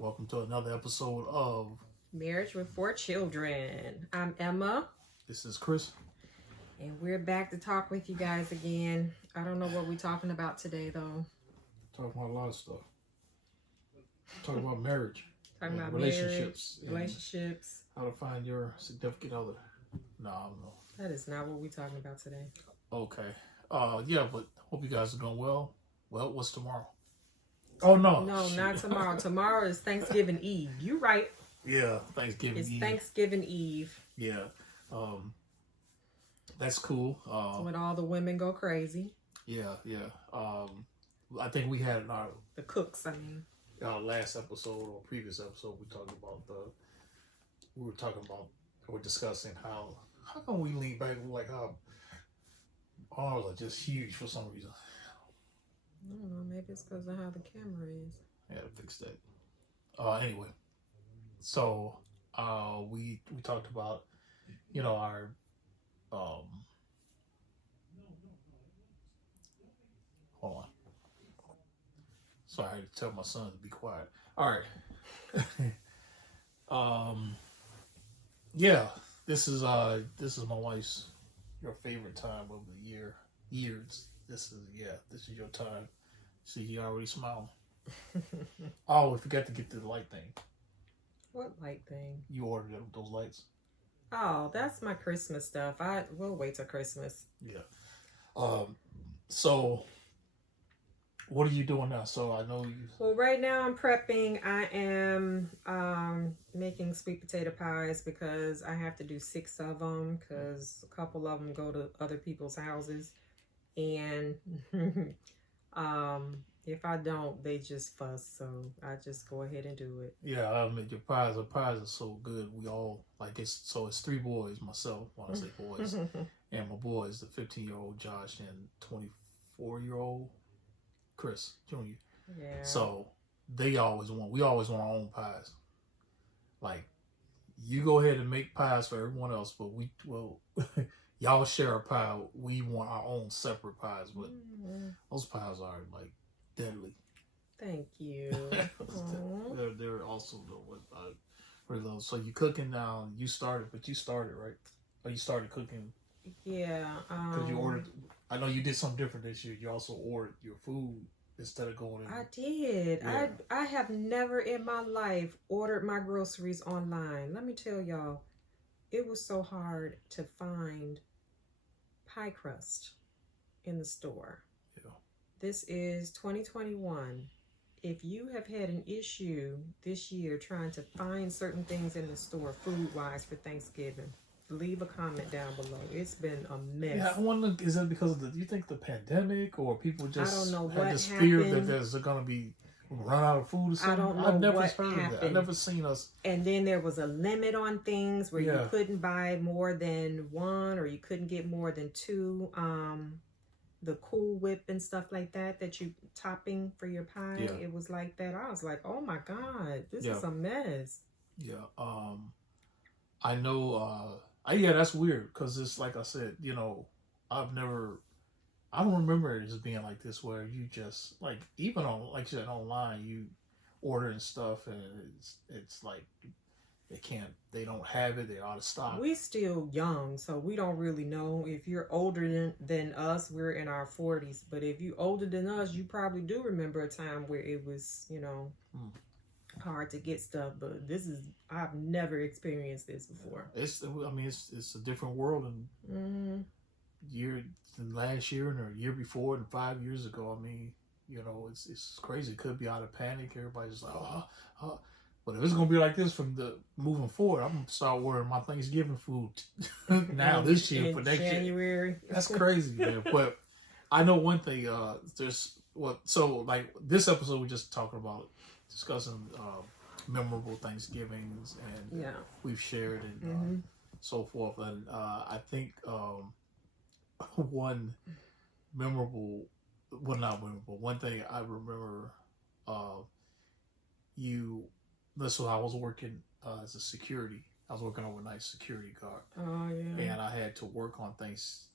Welcome to another episode of Marriage with Four Children. I'm Emma. This is Chris. And we're back to talk with you guys again. I don't know what we're talking about today, though. Talking about a lot of stuff. Talking about marriage. Talking about relationships. Relationships. How to find your significant other. No, I don't know. That is not what we're talking about today. Okay. Yeah, but hope you guys are doing well. Well, what's tomorrow? Oh, no. No, not tomorrow. Tomorrow is Thanksgiving Eve. You right. Yeah, Thanksgiving It's Eve. Thanksgiving Eve. Yeah. That's cool. So when all the women go crazy. Yeah. I think we had in our... The cooks, I mean. Our last episode or previous episode, we were discussing how come we lean back like how ours are just huge for some reason. I don't know, maybe it's because of how the camera is. I gotta fix that. Anyway, so we talked about, our hold on. Sorry, I had to tell my son to be quiet. All right. Yeah, this is my wife's your favorite time of the years. This is your time. See, he already smiled. Oh, we forgot to get the light thing. What light thing? You ordered those lights. Oh, that's my Christmas stuff. We'll wait till Christmas. Yeah. So what are you doing now? So I know you... Well, right now I'm prepping. I am making sweet potato pies because I have to do 6 of them because a couple of them go to other people's houses. And if I don't, they just fuss. So I just go ahead and do it. Yeah, I mean, your pies are so good. We all like it's 3 boys, myself, when I say boys, and my boys, the 15-year-old Josh and 24-year-old Chris Jr. Yeah. So we always want our own pies. Like, you go ahead and make pies for everyone else, but y'all share a pie. We want our own separate pies, but those pies are like deadly. Thank you. they're awesome though. So you cooking now? You started, right? Or you started cooking? Yeah. Because you ordered. I know you did something different this year. You also ordered your food instead of going in. I did. Yeah. I have never in my life ordered my groceries online. Let me tell y'all, it was so hard to find pie crust in the store. Yeah. This is 2021. If you have had an issue this year trying to find certain things in the store food-wise for Thanksgiving, leave a comment down below. It's been a mess. Yeah, I wonder, is it because of do you think the pandemic or people just I don't know had what this happened. fear that there's going to be run out of food or something? I don't know I've never what heard happened. of that. I've never seen us. And then there was a limit on things where you couldn't buy more than 1 or you couldn't get more than 2. The Cool Whip and stuff like that you topping for your pie. Yeah. It was like that. I was like, oh my God, this is a mess. Yeah. I know. Yeah, that's weird because it's like I said, I don't remember it just being like this where you just like, even on, like you said, online, you ordering stuff and it's like they don't have it, they're out of stock. We still young, so we don't really know. If you're older than us, we're in our 40s, but if you're older than us, you probably do remember a time where it was, hard to get stuff. But I've never experienced this before. It's a different world and last year and the year before and 5 years ago. I mean, it's crazy. It could be out of panic. Everybody's like, but if it's gonna be like this from the moving forward, I'm gonna start ordering my Thanksgiving food now this year for next January. Year. That's crazy, man. But I know one thing. So like this episode, we're just discussing memorable Thanksgivings and we've shared and so forth. And I think one thing I remember this was I was working as a security. I was working overnight security guard. Oh, yeah. And I had to work on Thanksgiving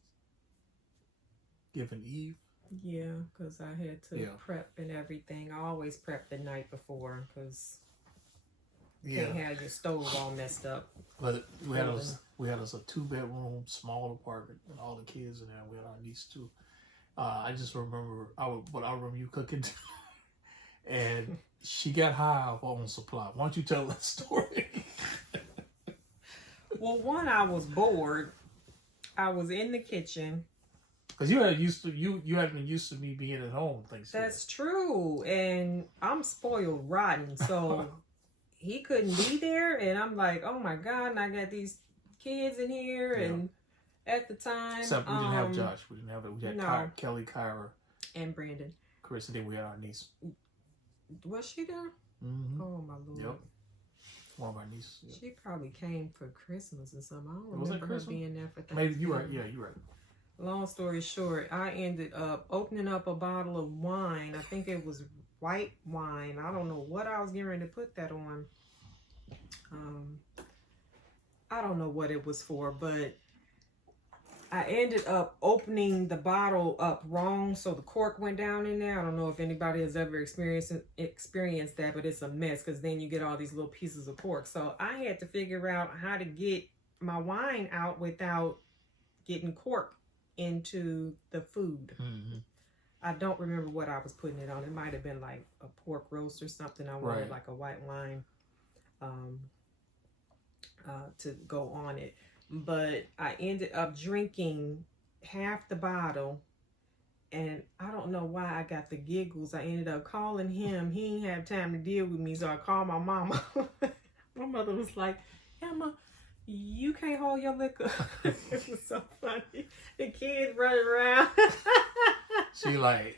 Eve. Yeah, because I had to prep and everything. I always prep the night before because Yeah. Can't have your stove all messed up. But we had us a 2-bedroom small apartment and all the kids in there. We had our niece too. I just remember I remember you cooking, and she got high off her own supply. Why don't you tell that story? Well, one, I was bored. I was in the kitchen. Because you hadn't been used to me being at home. That's true, and I'm spoiled rotten, so he couldn't be there, and I'm like, oh my God, and I got these kids in here, and at the time, except we didn't have Josh. We didn't have it. We had Kelly, Kyra, and Brandon, Chris, and then we had our niece. Was she there? Mm-hmm. Oh my Lord. Yep. One of our nieces. Yep. She probably came for Christmas or something. I don't Was remember her being there for Thanksgiving. Maybe you're right. Yeah, you're right. Long story short, I ended up opening up a bottle of wine. I think it was white wine. I don't know what I was getting ready to put that on. I don't know what it was for, but I ended up opening the bottle up wrong, so the cork went down in there. I don't know if anybody has ever experienced that, but it's a mess because then you get all these little pieces of cork. So I had to figure out how to get my wine out without getting cork into the food. Mm-hmm. I don't remember what I was putting it on. It might have been like a pork roast or something. I wanted like a white wine to go on it. But I ended up drinking half the bottle, and I don't know why I got the giggles. I ended up calling him. He didn't have time to deal with me, so I called my mama. My mother was like, Emma, you can't hold your liquor. It was so funny. The kids running around. She like,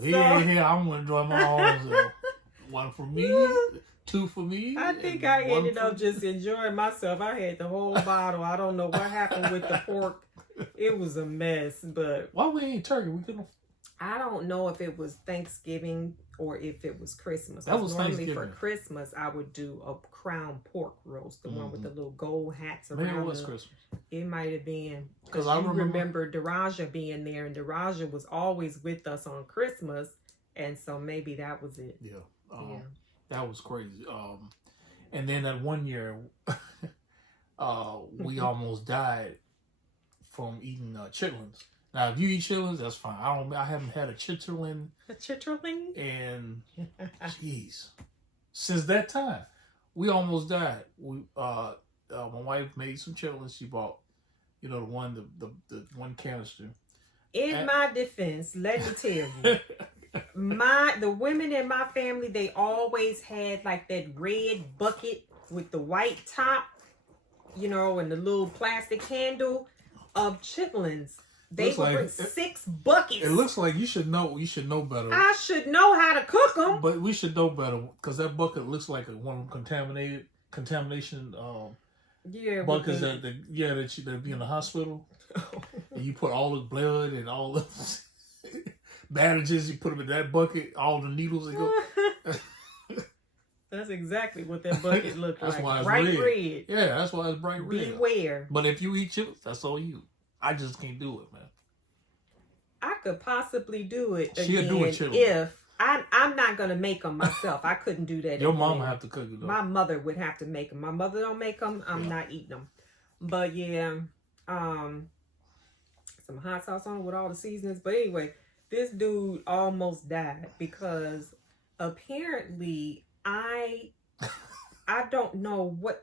he ain't here. I'm gonna enjoy my own. So one for me, 2 for me. I think I ended up just enjoying myself. I had the whole bottle. I don't know what happened with the pork. It was a mess, but why we ain't turkey? We couldn't. I don't know if it was Thanksgiving or if it was Christmas. That was normally Thanksgiving. For Christmas, I would do a crown pork roast, the one with the little gold hats around. Maybe it was Christmas. It might have been because I remember Daraja being there, and Daraja was always with us on Christmas, and so maybe that was it. Yeah, that was crazy. And then that one year, we almost died from eating chitlins. Now, if you eat chitlins, that's fine. I haven't had a chitterlin. A chitterling? And jeez, since that time, we almost died. My wife made some chitlins. She bought, the one canister. In my defense, let me tell you, the women in my family, they always had like that red bucket with the white top, and the little plastic handle of chitlins. They would bring 6 buckets. It looks like you should know better. I should know how to cook them. But we should know better because that bucket looks like one of them contamination buckets that be in the hospital. And you put all the blood and all the bandages. You put them in that bucket. All the needles that go. That's exactly what that bucket looked like. That's why it's bright red. Yeah, that's why it's bright red. Beware. But if you eat chips, that's all you. I just can't do it, man. I could possibly do it She'll again do it if I'm not gonna make them myself. I couldn't do that. Your mama have to cook it. My mother would have to make them. My mother don't make them. I'm not eating them. But yeah, some hot sauce on it with all the seasonings. But anyway, this dude almost died because apparently I don't know what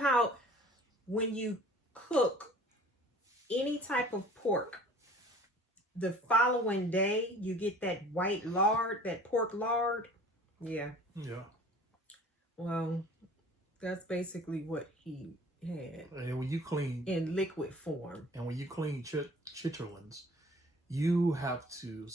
how when you cook any type of pork, the following day you get that white lard, that pork lard. Yeah. Well, that's basically what he had. And when you clean in liquid form, and when you clean chitterlings, you have to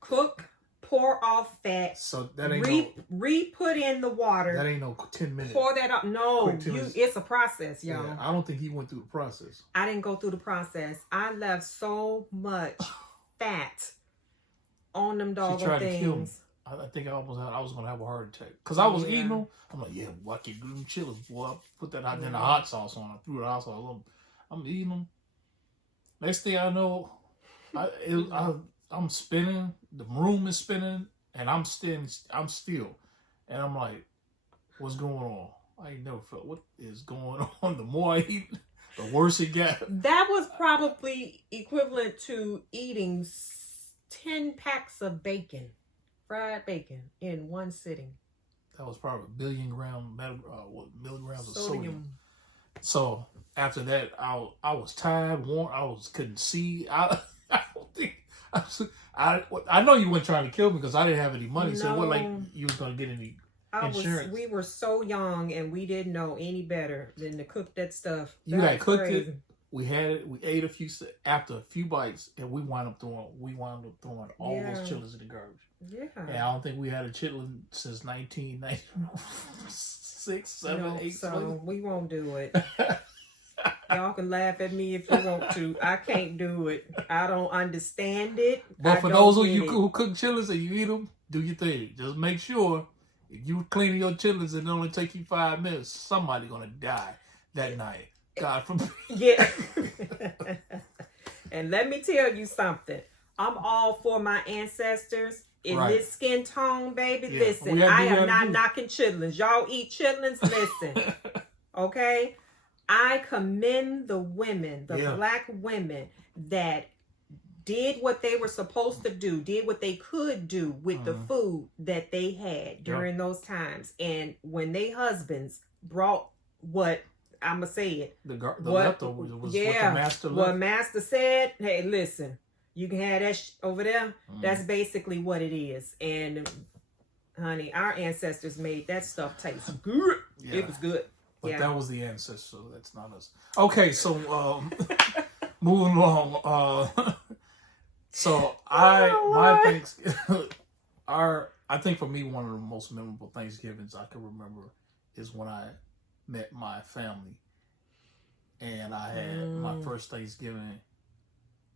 cook, pour off fat. So that ain't re-put in the water. That ain't no 10 minutes. Pour that up. No, it's a process, y'all. Yeah, I don't think he went through the process. I didn't go through the process. I left so much fat on them doggone things. I think I was gonna have a heart attack because I was eating them. I'm like, I can do them chilies, boy. I put that out, then the hot sauce on. I threw the hot sauce on. I'm eating them. Next thing I know, I'm spinning. The room is spinning, and I'm still. And I'm like, what's going on? I ain't never felt what is going on. The more I eat, the worse it got. That was probably equivalent to eating 10 packs of bacon, fried bacon, in one sitting. That was probably 1 billion milligrams of sodium. So after that, I was tired, worn. Couldn't see. I don't think I know you weren't trying to kill me because I didn't have any money. No. So what, like you was gonna get any insurance? We were so young and we didn't know any better than to cook that stuff. You had cooked it. We had it. We ate after a few bites, and we wound up throwing all those chitlins in the garbage. Yeah. And I don't think we had a chitlin since 1996, 7, 8. So we won't do it. Y'all can laugh at me if you want to. I can't do it. I don't understand it. But for those of you who cook chitlins and you eat them, do your thing. Just make sure if you cleaning your chitlins and it only take you 5 minutes, somebody gonna die that night. God forbid. Yeah. And let me tell you something. I'm all for my ancestors. In this skin tone, baby, listen, I am not knocking chitlins. Y'all eat chitlins, listen. Okay? I commend the women, the black women that did what they were supposed to do, did what they could do with the food that they had during those times. And when they husbands brought what, I'm going to say it. The leftovers was what the master left. What master said, hey, listen, you can have that over there. That's basically what it is. And, honey, our ancestors made that stuff taste good. Yeah. It was good. But that was the ancestor, so that's not us. Okay, so moving along. So I think for me, one of the most memorable Thanksgivings I can remember is when I met my family, and I had my first Thanksgiving.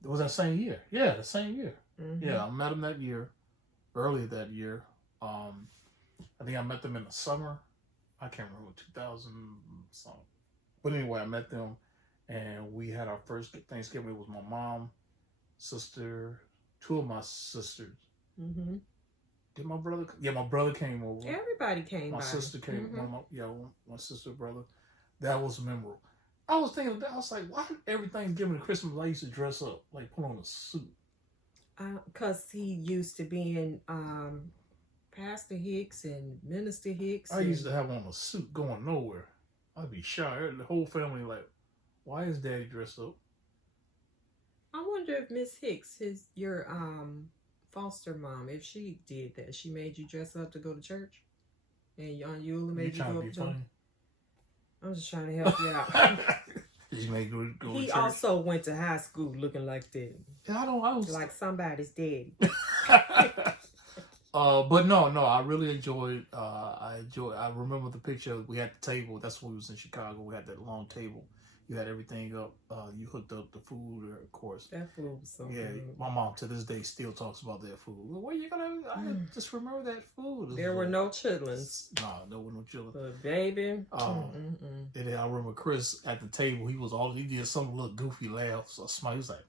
It was that same year. Yeah, the same year. Mm-hmm. Yeah, I met them that year, earlier that year. I think I met them in the summer. I can't remember, 2000 something. But anyway, I met them, and we had our first Thanksgiving. It was my mom, sister, 2 of my sisters. Mm-hmm. Did my brother? Yeah, my brother came over. Everybody came. My sister came. Mm-hmm. My sister, brother. That was memorable. I was thinking, I was like, why every Thanksgiving and Christmas I used to dress up, like put on a suit? Because he used to be in Pastor Hicks and Minister Hicks. I used to have on a suit going nowhere. I'd be shy. The whole family like, why is Daddy dressed up? I wonder if Miss Hicks, your foster mom, if she did that. She made you dress up to go to church? And Aunt Eula made you go up to... I'm just trying to help you out. He he also went to high school looking like that. I was like somebody's daddy. But no, I really enjoyed. I remember the picture. We had the table. That's when we was in Chicago. We had that long table. You had everything up. You hooked up the food, of course. That food was so good. My mom to this day still talks about that food. Where you gonna? I just remember that food. There were no chitlins. No, there were no chitlins. But baby. And then I remember Chris at the table. He did some little goofy laugh. So smile. He was like,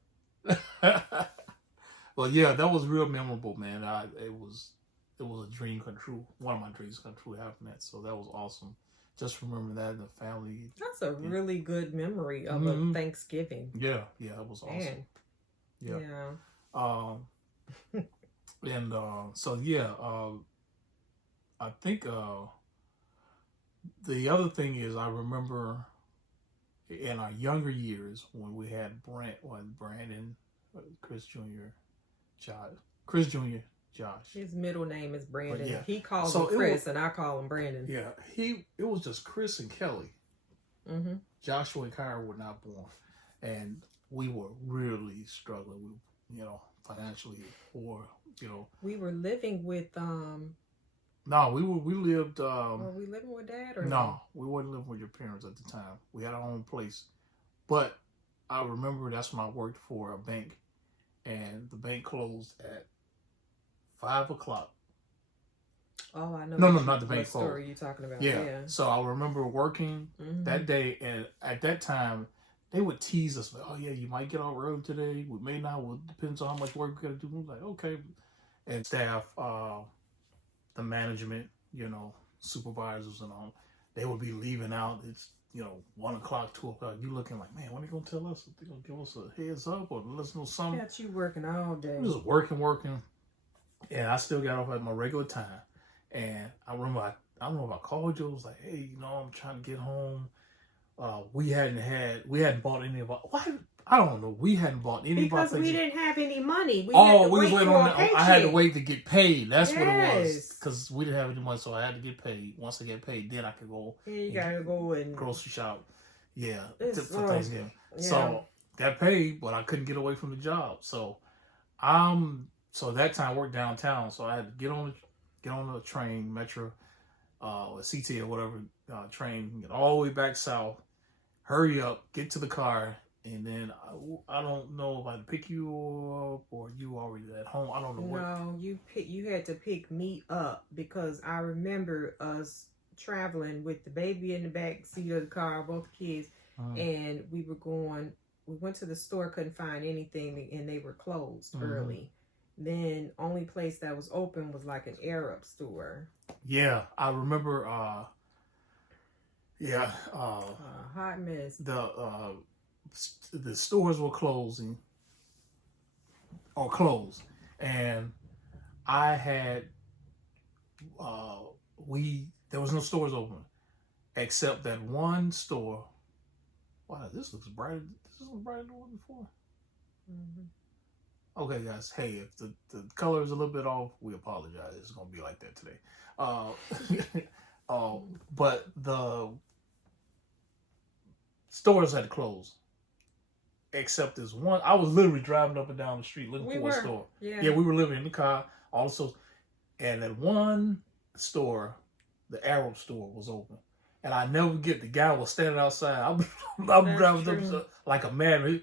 well, yeah, that was real memorable, man. It was a dream come true. One of my dreams come true having that. So that was awesome. Just remember that in the family. That's a really good memory of a Thanksgiving. Yeah, it was awesome. Man. Yeah. And so yeah, I think the other thing is I remember in our younger years when we had Brandon, Chris Jr., Josh. His middle name is Brandon. Yeah. He calls him Chris, and I call him Brandon. Yeah, it was just Chris and Kelly. Mm-hmm. Joshua and Kyra were not born, and we were really struggling. Financially, or we were living with No, we lived. Were we living with Dad or no? We weren't living with your parents at the time. We had our own place, but I remember that's when I worked for a bank, and the bank closed at 5 o'clock. Oh, I know. No, not the bank closed. What story you talking about? Yeah. So I remember working that day, and at that time, they would tease us like, "Oh yeah, you might get off early today. We may not. Well, depends on how much work we got to do." We're like, okay, and staff, the management, supervisors and all, they would be leaving out. It's 1 o'clock, 2 o'clock. You looking like, man, when they gonna tell us? They gonna give us a heads up or let us know something? Got you working all day. Just working, and I still got off at my regular time. And I remember, I don't know if I called you. I was like, hey, I'm trying to get home. We hadn't bought any of our. Why? I don't know. We hadn't bought any of our things. Because we didn't have any money. We was waiting on. I had to wait to get paid. That's what it was. Because we didn't have any money, so I had to get paid. Once I get paid, then I could go. Yeah, you gotta go and grocery shop. Yeah, for Thanksgiving. Yeah. So got paid, but I couldn't get away from the job. So so that time I worked downtown, so I had to get on the train, metro, or CT or whatever train, get all the way back south. Hurry up, get to the car. And then I don't know if I'd pick you up or you already at home. I don't know what. No, you had to pick me up because I remember us traveling with the baby in the back seat of the car, both kids, and we went to the store, couldn't find anything, and they were closed early. Then only place that was open was like an Arab store. Yeah, I remember. Hot mess. The stores were closed, and I had there was no stores open except that one store. Wow, this looks brighter. This looks brighter than the one before. Okay, guys. Hey, if the color is a little bit off, we apologize. It's gonna be like that today. But the stores had closed. Except this one. I was literally driving up and down the street looking for a store. Yeah, we were living in the car. Also, and at one store, the Arab store was open. And I never forget, the guy was standing outside. I'm driving up like a man.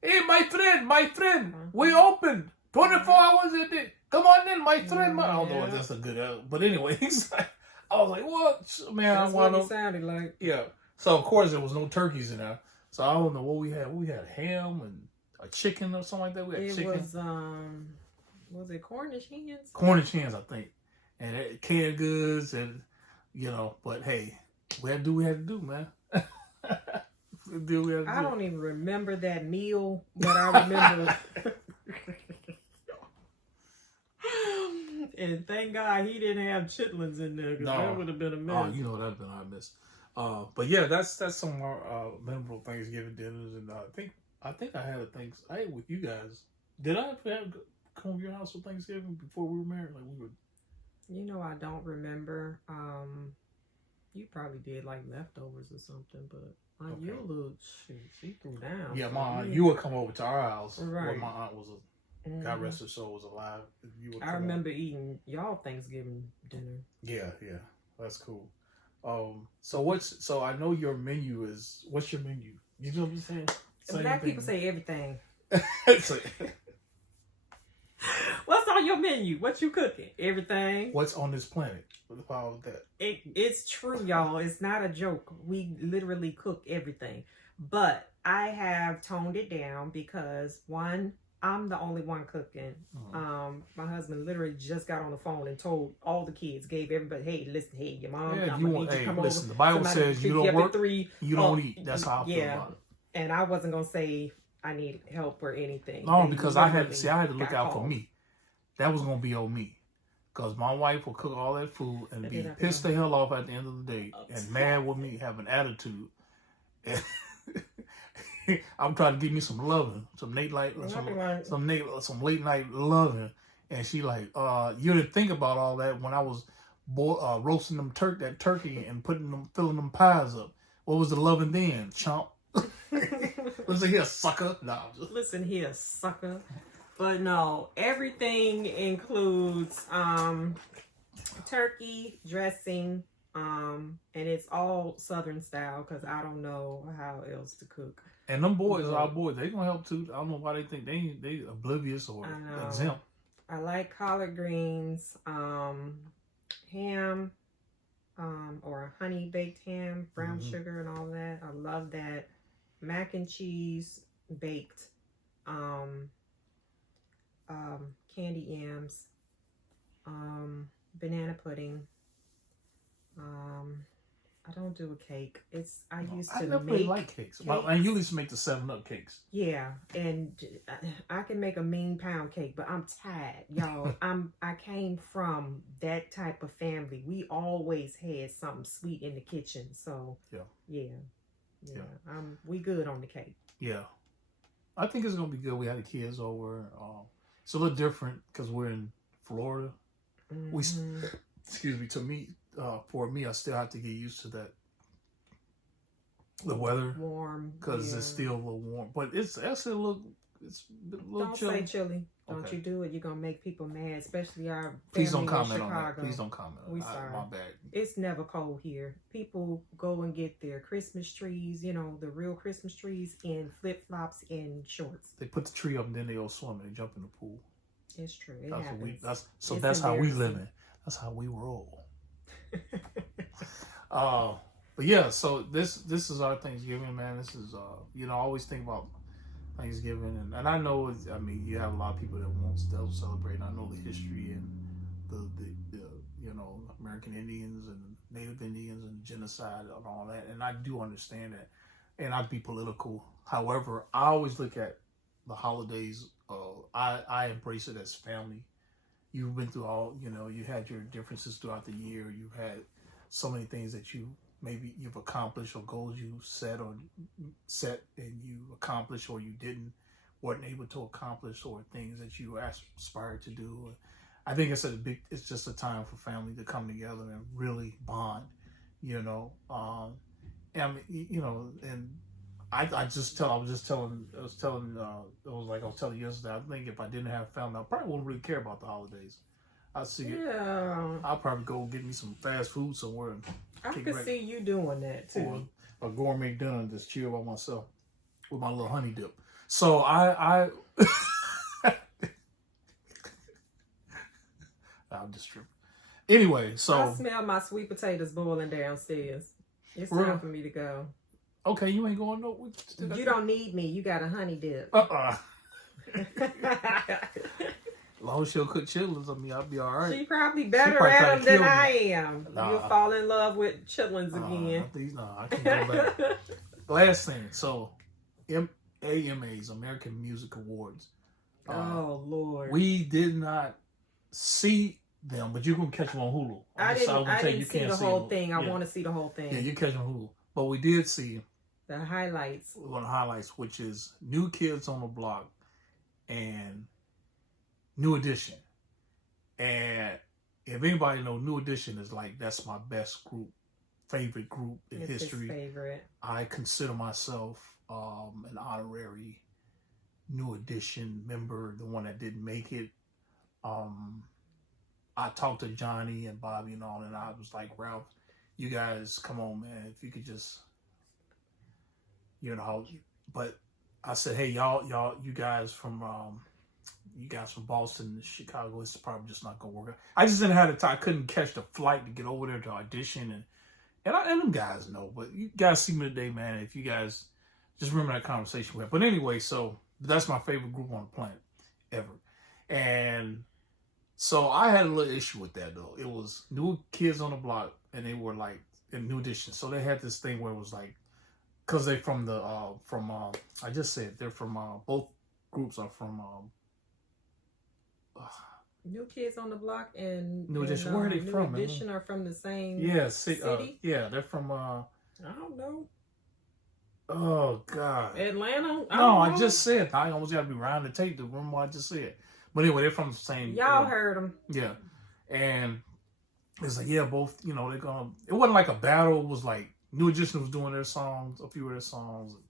Hey, my friend, we open 24 hours a day. Come on in, my friend. I don't know if that's a good, but anyway, I was like, what? Man, that's what it sounded like. Yeah. So, of course, there was no turkeys in there. So, I don't know what we had. We had ham and a chicken or something like that. We had chicken. Was it Cornish hens? Cornish hens, I think. And canned goods and, but hey, we had to do what we had to do, man. I don't even remember that meal, but I remember. And thank God he didn't have chitlins in there, because that would have been a mess. Oh, that would have been a mess. But yeah, that's some of our memorable Thanksgiving dinners, and I think I had I ate with you guys. Did I have come to your house for Thanksgiving before we were married? Like we were. I don't remember. You probably did like leftovers or something, but your little she threw down. Yeah, my aunt, you would come over to our house. Right. Where my aunt was God rest her soul, was alive. I remember eating y'all Thanksgiving dinner. Yeah, that's cool. So I know your menu is. What's your menu? You know what I'm saying? Black people say everything. What's on your menu? What you cooking? Everything. What's on this planet? What the power of that? It's true, y'all. It's not a joke. We literally cook everything. But I have toned it down because, one, I'm the only one cooking. My husband literally just got on the phone and told all the kids, gave everybody, hey, listen, hey, your mom, I'm gonna need you to come over. The Bible says you don't work, you don't eat. That's how I feel about it. And I wasn't gonna say I need help or anything. No, because I had to look out for me. That was gonna be on me. Because my wife will cook all that food and be pissed the hell off at the end of the day and mad with me, have an attitude. And I'm trying to give me some loving, some late night loving, and she like, you didn't think about all that when I was roasting that turkey and filling them pies up. What was the loving then, chump? Listen here, sucker. No, listen here, sucker. But no, everything includes turkey, dressing, and it's all Southern style because I don't know how else to cook. And them boys, our boys, they gonna help too. I don't know why they think they oblivious or exempt. I like collard greens, ham, or honey baked ham, brown sugar and all that. I love that. Mac and cheese baked, candy yams, banana pudding, I don't do a cake. I used I to never make really like cakes. Well, I usually used to make the 7-Up cakes. Yeah, and I can make a mean pound cake, but I'm tired, y'all. I came from that type of family. We always had something sweet in the kitchen, so yeah. We good on the cake. Yeah, I think it's gonna be good. We had the kids over. It's a little different because we're in Florida. We, excuse me. To me, for me, I still have to get used to that. The weather warm because it's still a little warm, but it's actually a little don't chilly. Say chilly. Don't you do it. You're gonna make people mad, especially our Please family don't comment in Chicago. on that. Please don't comment. We sorry. My bad. It's never cold here. People go and get their Christmas trees, the real Christmas trees, in flip flops and shorts. They put the tree up and then they go swim and they jump in the pool. It's true. It happens. That's how we live in. That's how we roll. But yeah, so this is our Thanksgiving, man. This is I always think about Thanksgiving, and I know you have a lot of people that won't celebrate. And I know the history and the American Indians and Native Indians and genocide and all that, and I do understand that, and I'd be political. However, I always look at the holidays. I embrace it as family. You've been through all, you had your differences throughout the year. You've had so many things that you've accomplished, or goals you set and you accomplished, or you weren't able to accomplish, or things that you aspired to do. I think it's just a time for family to come together and really bond, and I was telling yesterday, I think if I didn't have family, I probably wouldn't really care about the holidays. I'll probably go get me some fast food somewhere. And I could see you doing that too. Or a gourmet dinner and just chill by myself with my little honey dip. So I'm just tripping. Anyway, so I smell my sweet potatoes boiling downstairs. It's time for me to go. Okay, you ain't going nowhere. You don't need me. You got a honey dip. As long as she'll cook chitlins, I'll be all right. She probably better at them than I am. You'll fall in love with chitlins again. I can't go back. Last thing, so AMAs, American Music Awards. Oh Lord, we did not see them, but you can catch them on Hulu. I didn't see the whole thing. I want to see the whole thing. Yeah, you catch them on Hulu, but we did see the highlights. One of the highlights, which is New Kids on the Block and New Edition. And if anybody know, New Edition is that's my best favorite group in history. His favorite. I consider myself an honorary New Edition member, the one that didn't make it. I talked to Johnny and Bobby and all, and I was like, Ralph, you guys, come on, man, if you could just, but I said, hey, y'all, you guys from Boston, Chicago, it's probably just not gonna work out. I just didn't have the time. I couldn't catch the flight to get over there to audition, and them guys know, but you guys see me today, man. If you guys just remember that conversation we had. But anyway, so that's my favorite group on the planet ever. And so I had a little issue with that, though. It was New Kids on the Block, and they were in New Edition. So they had this thing where it was because they're from I just said they're from, both groups are from, New Kids on the Block and New Edition. Where are they from? New Edition are from the same city? Yeah, they're from, I don't know. Oh, God. Atlanta? I just said. I almost got to be around the tape to remember what I just said. But anyway, they're from the same. Y'all heard them. Yeah. And it's both, they're going to. It wasn't like a battle. It was New Edition was doing their songs, a few of their songs. And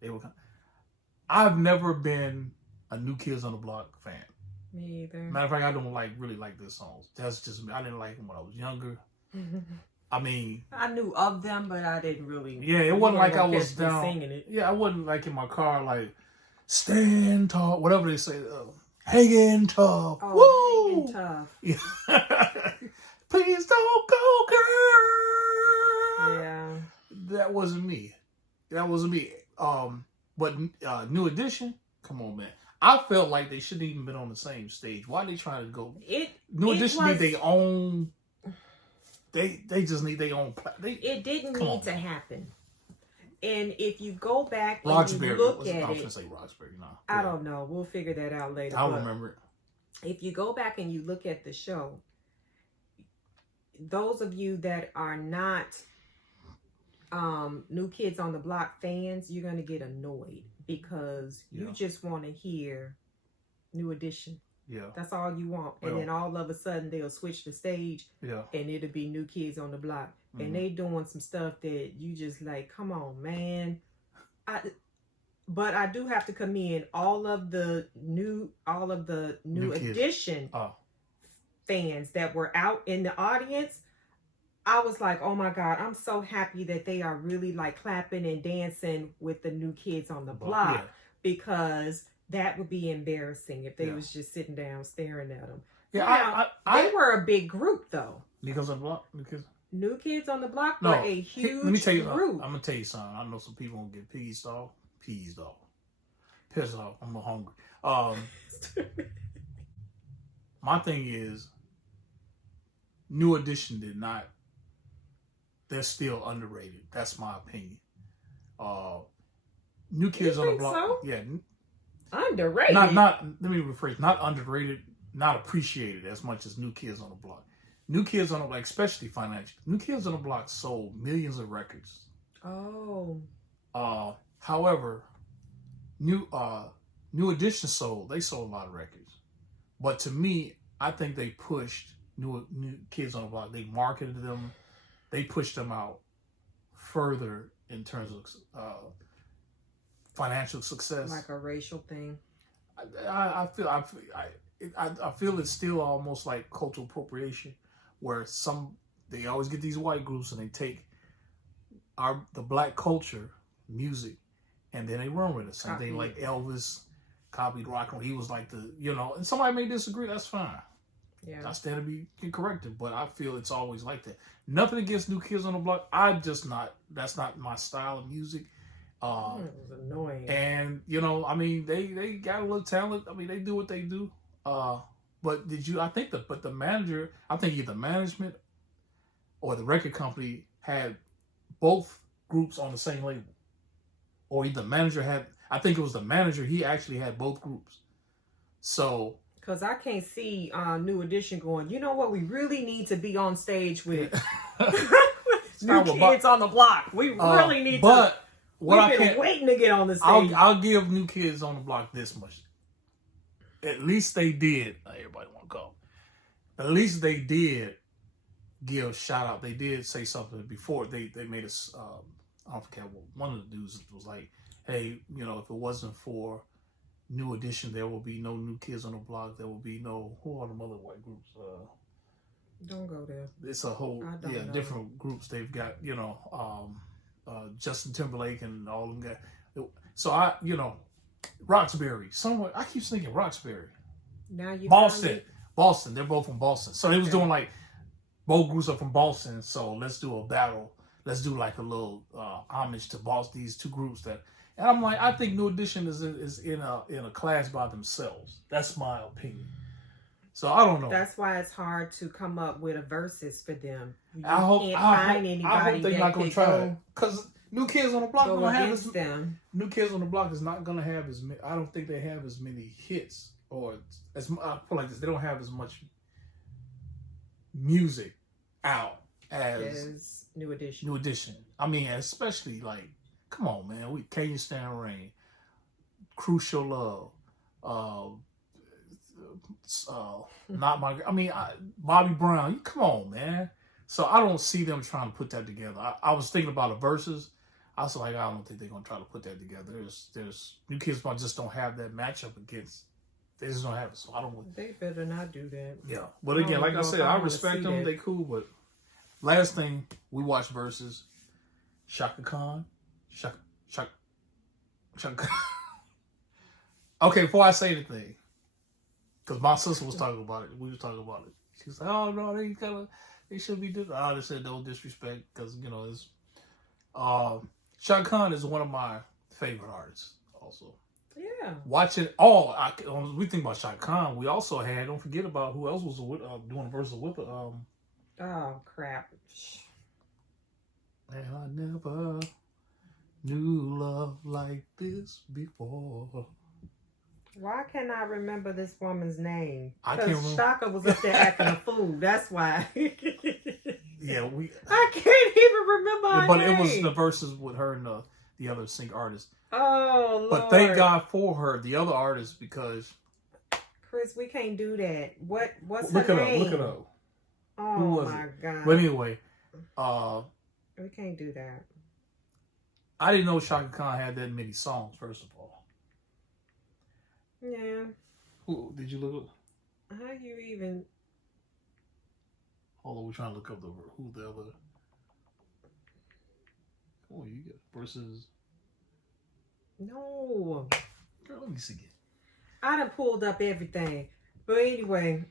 they were. I've never been a New Kids on the Block fan. Me either. Matter of fact, I don't really like their songs. That's just me. I didn't like them when I was younger. I knew of them, but I didn't really. Yeah, it wasn't like I was down singing it. Yeah, I wasn't in my car stand tall, whatever they say, hanging tough. Oh, hanging tough. Yeah. Please don't go, girl. Yeah, that wasn't me. But New Edition, come on, man. I felt like they shouldn't even been on the same stage. Why are they trying to go? New Edition need their own. they just need their own. It didn't need to happen. And if you go back and Roxbury, you look at I was it, gonna say Roxbury. No, I don't know. We'll figure that out later. I'll remember it. If you go back and you look at the show, those of you that are not New Kids on the Block fans, you're gonna get annoyed because you just want to hear New Edition. Yeah, that's all you want. And then all of a sudden they'll switch the stage. Yeah, and it'll be New Kids on the Block, and they doing some stuff that you just like, come on, man. But I do have to commend all of the new Edition fans that were out in the audience. I was like, oh my God, I'm so happy that they are really like clapping and dancing with the New Kids on the Block, because that would be embarrassing if they was just sitting down staring at them. Yeah, they were a big group though. New Kids on the Block? New Kids on the Block were a huge let me tell you group. I'm going to tell you something. I know some people won't get pissed off. Pissed off. I'm hungry. My thing is, New Edition did not. They're still underrated. That's my opinion. New Kids on the Block. So? Yeah. Underrated. Not. Let me rephrase. Not underrated. Not appreciated as much as New Kids on the Block. New Kids on the Block, especially financially. New Kids on the Block sold millions of records. Oh. However, New Edition they sold a lot of records. But to me, I think they pushed New Kids on the Block. They marketed them. They pushed them out further in terms of financial success. Like a racial thing. I feel it's still almost like cultural appropriation, where they always get these white groups and they take the black culture, music, and then they run with it. Same thing like Elvis copied rock and roll. He was like and somebody may disagree, that's fine. Yeah. I stand to be corrected, but I feel it's always like that. Nothing against New Kids on the Block. That's not my style of music. It was annoying. And they got a little talent. I mean, they do what they do. But I think the manager, I think either management or the record company had both groups on the same label. Or either manager I think it was the manager, he actually had both groups. So. Because I can't see New Edition going, you know what, we really need to be on stage with New Kids on the Block. We really need to. We've been waiting to get on the stage. I'll give New Kids on the Block this much. At least they did. Everybody want to go. At least they did give a shout out. They did say something before they made us. I don't forget what one of the dudes was like. Hey, if it wasn't for New Edition, there will be no New Kids on the Block. There will be no who are the other white groups. Don't go there. It's a whole different groups. They've got Justin Timberlake and all of them got. So Roxbury. Somewhere I keep thinking Roxbury. Now you Boston. They're both from Boston. So they was doing like both groups are from Boston. So let's do a battle. Let's do like a little homage to Boston. These two groups that, and I'm like, I think New Edition is in a class by themselves. That's my opinion. So I don't know. That's why it's hard to come up with a versus for them. You I hope they're not going to try it, because New Kids on the Block going to have them. New Kids on the Block is not going to have as many. I don't think they have as many hits, or I feel like this. They don't have as much music out as New Edition. New Edition. I mean, especially like, come on, man. Can You Stand Rain? Crucial Love. Not My. I mean, Bobby Brown. Come on, man. So I don't see them trying to put that together. I was thinking about the verses. I was like, I don't think they're gonna try to put that together. There's New Kids just don't have that matchup against. They just don't have it. So I don't. They better not do that. Yeah, but again, like I said, I respect them. They cool, but last thing we watched versus Chaka Kahn. Chaka. Okay, before I say anything, because my sister was talking about it. We was talking about it. She was like, "Oh no, they should be doing." I just said no disrespect, because it's. Chaka Kahn is one of my favorite artists. Also, yeah. Watch it all. We think about Chaka Kahn. We also had. Don't forget about who else was doing a verse with Oh, crap. And I never knew love like this before. Why can't I remember this woman's name? I can't Because remember. Chaka was up there acting a fool. That's why. Yeah, I can't even remember her but name. it was the verses with her and the other singer artist. Oh, Lord. But thank God for her, the other artist, because Chris, we can't do that. What's look her it name? up. Look it up. Oh, Who was my it? God. But anyway, we can't do that. I didn't know Chaka Kahn had that many songs. First of all, Yeah. who did you look up? How you even? Hold on, we're trying to look up who the other. Oh, you got versus. No. Girl, let me see it. I done pulled up everything. But anyway,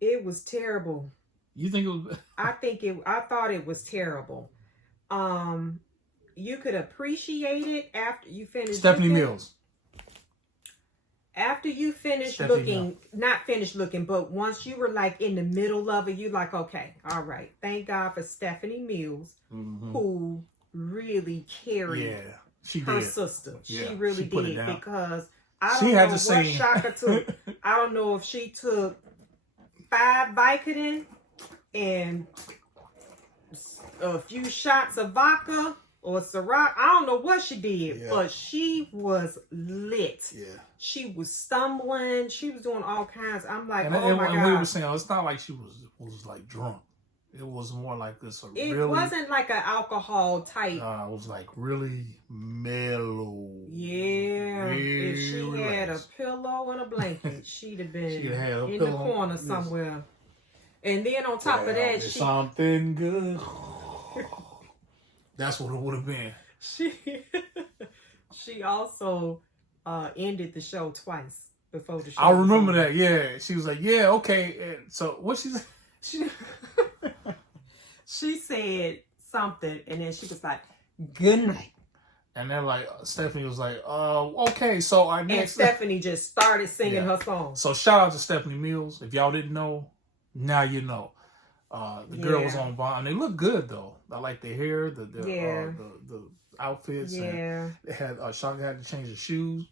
it was terrible. You think it was? I thought it was terrible. You could appreciate it after you finished Stephanie looking. Mills. After you finished Stephanie looking, Mills. not finished looking, but once you were like in the middle of it, you like, okay, all right. Thank God for Stephanie Mills, who really carried she her did. sister. Yeah, she really she put it did, down. because I She don't had know to what sing. Chaka took. I don't know if she took 5 Vicodin and a few shots of vodka or Ciroc. I don't know what she did, but she was lit. Yeah. She was stumbling. She was doing all kinds. I'm like, And, oh my and we were God. saying, it's not like she was like drunk. It was more like this. It really, wasn't like an alcohol type. it was like really mellow. Yeah. If she Very had a relaxed. pillow and a blanket, she'd have been She'd have had a in the pillow. corner Yes. somewhere. And then on top of that, There's she something good. That's what it would have been. she also ended the show twice before the show. I remember was over. that. Yeah, she was like, "Yeah, okay." And so what she She said something, and then she was like, "Good night." And then like Stephanie was like, okay, so our And next Stephanie just started singing Yeah. her song. So shout out to Stephanie Mills. If y'all didn't know, now you know. The girl was on Vine. They look good though. I like the hair, the outfits. Yeah. And they had Chaka had to change the shoes.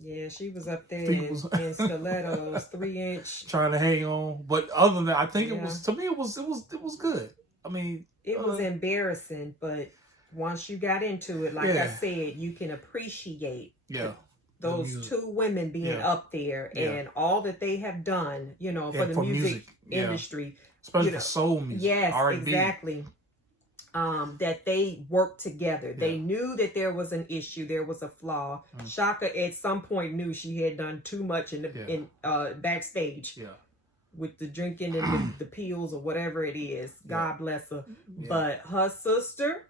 Yeah, she was up there Feet in was- stilettos, 3-inch. Trying to hang on. But other than that, I think it Yeah. was, to me, it was good. I mean, It was embarrassing, but once you got into it, like I said, you can appreciate those two women being up there and all that they have done, for the music industry. Especially for soul music. Yes, R&B. exactly. That they worked together. Yeah. They knew that there was an issue, there was a flaw. Chaka at some point knew she had done too much in backstage. Yeah. With the drinking and the pills or whatever it is. God bless her. Yeah. But her sister,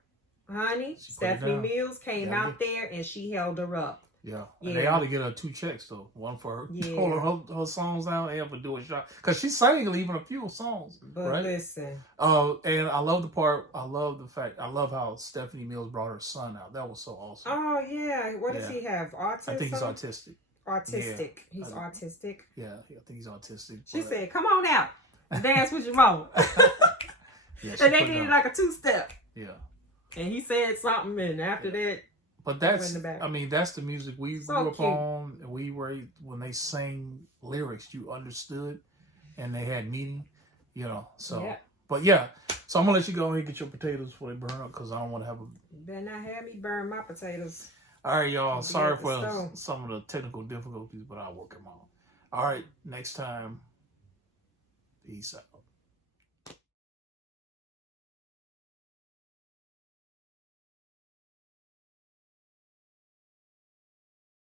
honey, Stephanie Mills came out there and she held her up. Yeah. And they ought to get her 2 checks though. One for her pulling her songs out and for doing shot. Because she sang even a few songs. But right? listen. And I love I love how Stephanie Mills brought her son out. That was so awesome. Oh yeah. What does he have? Autism? I think he's autistic. Autistic. Yeah. He's autistic. Yeah, I think he's autistic. She said, "Come on out, dance with your mama." And they did like a 2-step. Yeah. And he said something, and after that. But that's the music we grew up on. When they sang lyrics, you understood, and they had meaning, So, but so I'm gonna let you go ahead and get your potatoes before they burn up, because I don't want to have a. You better not have me burn my potatoes. All right, y'all. Sorry for some of the technical difficulties, but I'll work them out. All right, next time. Peace out.